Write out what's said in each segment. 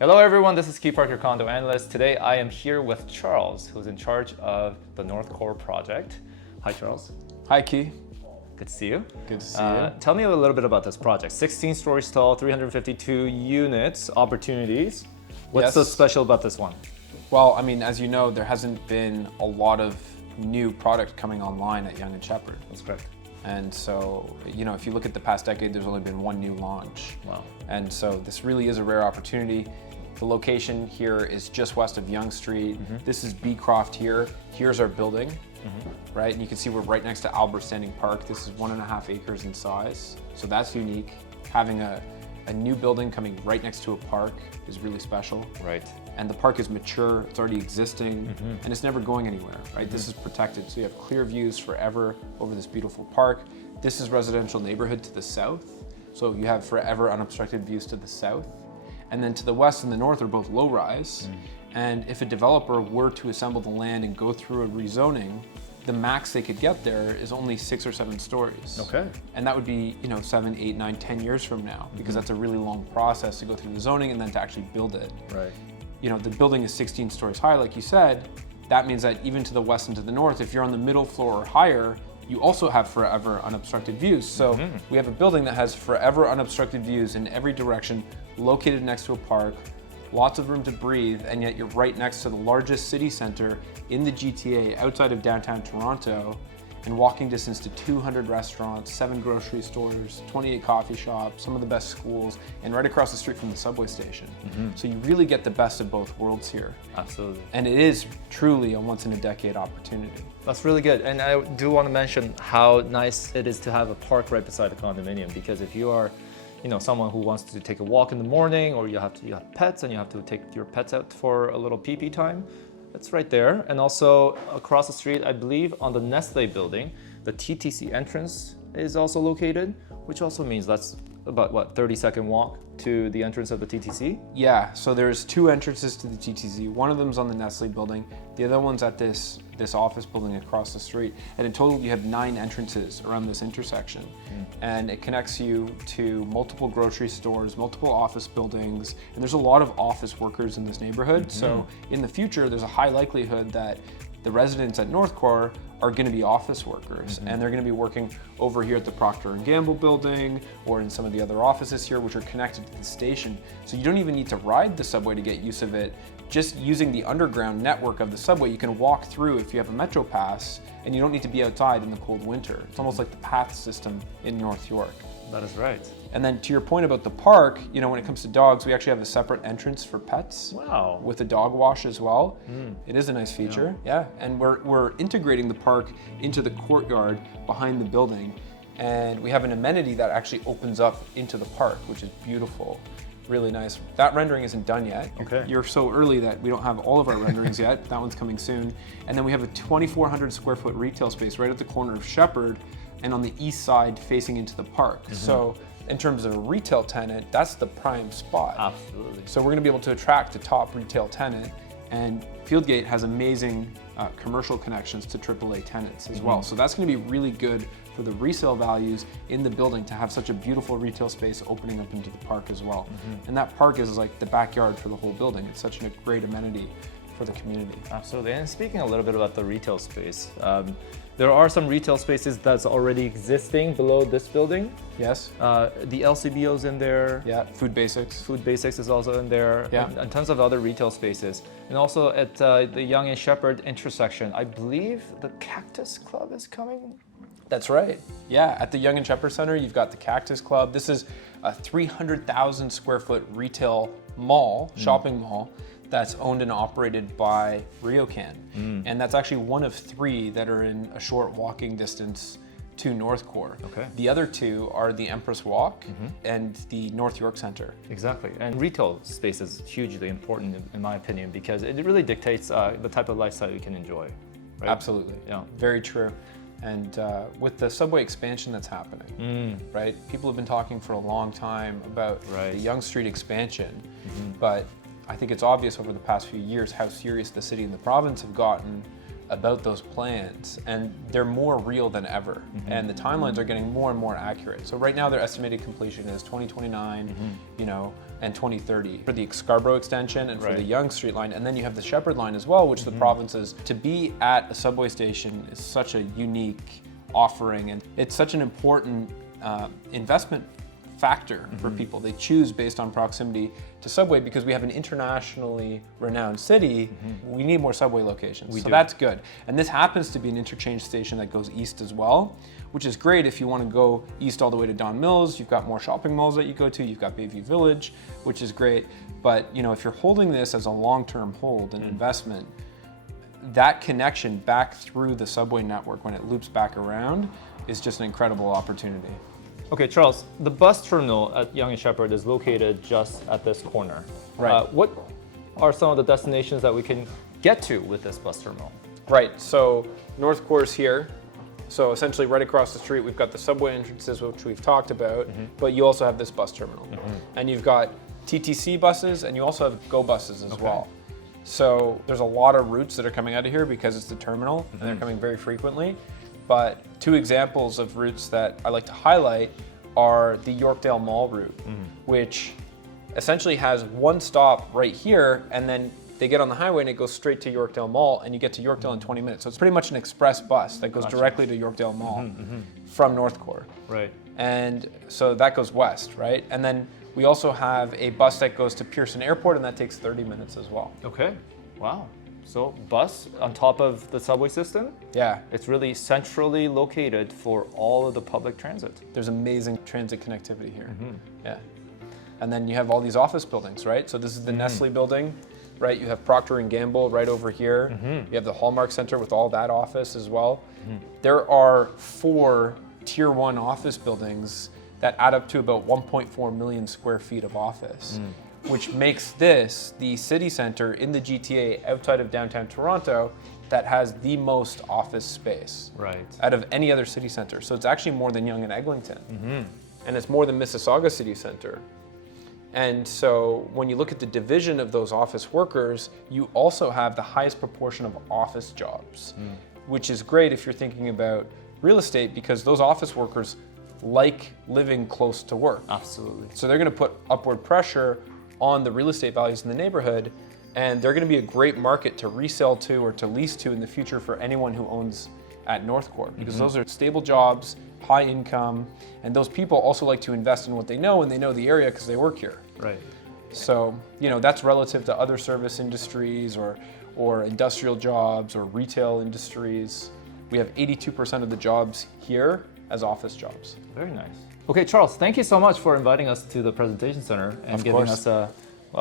Hello everyone, this is Kee Park, your condo analyst. Today I am here with Charles, who's in charge of the Northcore project. Hi Charles. Hi Kee. Good to see you. Good to see you. Tell me a little bit about this project. 16 stories tall, 352 units, opportunities. What's so special about this one? Well, I mean, as you know, there hasn't been a lot of new product coming online at Yonge Sheppard. That's correct. And so, you know, if you look at the past decade, there's only been one new launch. Wow. And so this really is a rare opportunity. The location here is just west of Yonge Street. This is Beecroft here. Here's our building, right? And you can see we're right next to Albert Standing Park. This is 1.5 acres in size. So that's unique. Having a new building coming right next to a park is really special. Right. And the park is mature, it's already existing, and it's never going anywhere, right? This is protected, so you have clear views forever over this beautiful park. This is residential neighborhood to the south, so you have forever unobstructed views to the south. And then to the west and the north are both low-rise, and if a developer were to assemble the land and go through a rezoning, the max they could get there is only 6 or 7 stories. Okay. And that would be, you know, 7, 8, 9, 10 years from now, because that's a really long process to go through the zoning and then to actually build it. Right. You know, the building is 16 stories high, like you said. That means that even to the west and to the north, if you're on the middle floor or higher, you also have forever unobstructed views. So we have a building that has forever unobstructed views in every direction, located next to a park, lots of room to breathe, and yet you're right next to the largest city center in the GTA outside of downtown Toronto, and walking distance to 200 restaurants, 7 grocery stores, 28 coffee shops, some of the best schools, and right across the street from the subway station. So you really get the best of both worlds here. Absolutely. And it is truly a once-in-a-decade opportunity. That's really good. And I do want to mention how nice it is to have a park right beside the condominium, because if you are, you know, someone who wants to take a walk in the morning, or you have pets and you have to take your pets out for a little pee-pee time, it's right there. And also across the street, I believe on the Nestle building, the TTC entrance is also located, which also means that's about, what, 30-second walk to the entrance of the TTC? Yeah, so there's 2 entrances to the TTC. One of them's on the Nestle building. The other one's at this office building across the street. And in total, you have 9 entrances around this intersection. And it connects you to multiple grocery stores, multiple office buildings, and there's a lot of office workers in this neighborhood. So in the future, there's a high likelihood that the residents at Northcore are going to be office workers, and they're going to be working over here at the Procter & Gamble building or in some of the other offices here, which are connected to the station. So you don't even need to ride the subway to get use of it. Just using the underground network of the subway, you can walk through if you have a Metro Pass, and you don't need to be outside in the cold winter. It's almost like the path system in North York. That is right. And then to your point about the park, you know, when it comes to dogs, we actually have a separate entrance for pets. Wow. With a dog wash as well. It is a nice feature, yeah. And we're integrating the park into the courtyard behind the building. And we have an amenity that actually opens up into the park, which is beautiful. Really nice. That rendering isn't done yet. Okay. You're so early that we don't have all of our renderings yet. That one's coming soon. And then we have a 2,400 square foot retail space right at the corner of Sheppard and on the east side facing into the park. So in terms of a retail tenant, that's the prime spot. Absolutely. So we're gonna be able to attract a top retail tenant, and Fieldgate has amazing commercial connections to AAA tenants as well. So that's gonna be really good for the resale values in the building to have such a beautiful retail space opening up into the park as well. And that park is like the backyard for the whole building. It's such a great amenity for the community. Absolutely. And speaking a little bit about the retail space, there are some retail spaces that's already existing below this building. Yes. The LCBO's in there. Yeah, Food Basics. Food Basics is also in there. Yeah. And tons of other retail spaces. And also at the Yonge Sheppard intersection, I believe the Cactus Club is coming. That's right. Yeah, at the Yonge Sheppard Center, you've got the Cactus Club. This is a 300,000 square foot retail mall, shopping mall, that's owned and operated by RioCan. And that's actually one of 3 that are in a short walking distance to Northcore. Okay. The other 2 are the Empress Walk and the North York Center. Exactly. And retail space is hugely important in my opinion, because it really dictates the type of lifestyle you can enjoy. Right? Absolutely. Yeah. Very true. And with the subway expansion that's happening, right? People have been talking for a long time about the Yonge Street expansion, but I think it's obvious over the past few years how serious the city and the province have gotten about those plans, and they're more real than ever. And the timelines are getting more and more accurate. So right now their estimated completion is 2029, you know, and 2030 for the Scarborough extension and for the Yonge Street line. And then you have the Sheppard line as well, which the provinces, to be at a subway station is such a unique offering, and it's such an important investment factor for people. They choose based on proximity to subway because we have an internationally renowned city. We need more subway locations. So that's good. And this happens to be an interchange station that goes east as well, which is great if you want to go east all the way to Don Mills. You've got more shopping malls that you go to. You've got Bayview Village, which is great. But you know, if you're holding this as a long-term hold and investment, that connection back through the subway network when it loops back around is just an incredible opportunity. Okay, Charles, the bus terminal at Yonge Sheppard is located just at this corner. Right. What are some of the destinations that we can get to with this bus terminal? Right, so Northcore is here. So essentially right across the street, we've got the subway entrances, which we've talked about, but you also have this bus terminal. And you've got TTC buses, and you also have GO buses as well. So there's a lot of routes that are coming out of here because it's the terminal, and they're coming very frequently. But two examples of routes that I like to highlight are the Yorkdale Mall route, which essentially has one stop right here, and then they get on the highway and it goes straight to Yorkdale Mall, and you get to Yorkdale in 20 minutes. So it's pretty much an express bus that goes directly to Yorkdale Mall from Northcore. Right. And so that goes west, right? And then we also have a bus that goes to Pearson Airport, and that takes 30 minutes as well. Okay, wow. So bus on top of the subway system? Yeah. It's really centrally located for all of the public transit. There's amazing transit connectivity here. Yeah. And then you have all these office buildings, right? So this is the Nestle building, right? You have Procter & Gamble right over here. You have the Hallmark Center with all that office as well. There are 4 tier 1 office buildings that add up to about 1.4 million square feet of office, which makes this the city center in the GTA outside of downtown Toronto that has the most office space out of any other city center. So it's actually more than Yonge and Eglinton. And it's more than Mississauga City Center. And so when you look at the division of those office workers, you also have the highest proportion of office jobs, which is great if you're thinking about real estate, because those office workers like living close to work. Absolutely. So they're going to put upward pressure on the real estate values in the neighborhood, and they're going to be a great market to resell to or to lease to in the future for anyone who owns at Northcore, because those are stable jobs, high income, and those people also like to invest in what they know, and they know the area because they work here. Right. So, you know, that's relative to other service industries or industrial jobs or retail industries. We have 82% of the jobs here as office jobs. Very nice. Okay, Charles, thank you so much for inviting us to the presentation center and giving us a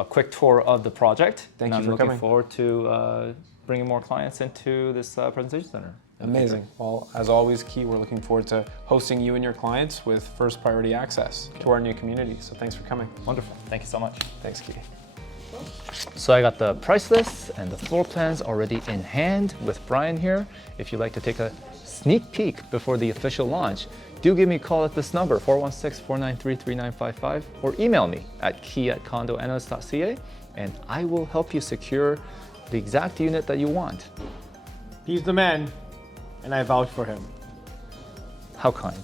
quick tour of the project. Thank you for coming. I'm coming. looking forward to bringing more clients into this presentation center. Amazing. Well, as always, Kee, we're looking forward to hosting you and your clients with first priority access to our new community. So thanks for coming. Wonderful. Thank you so much. Thanks, Kee. So I got the price list and the floor plans already in hand with Brian here. If you'd like to take a sneak peek before the official launch, do give me a call at this number, 416-493-3955, or email me at kee@condoanalyst.ca, and I will help you secure the exact unit that you want. He's the man, and I vouch for him. How kind.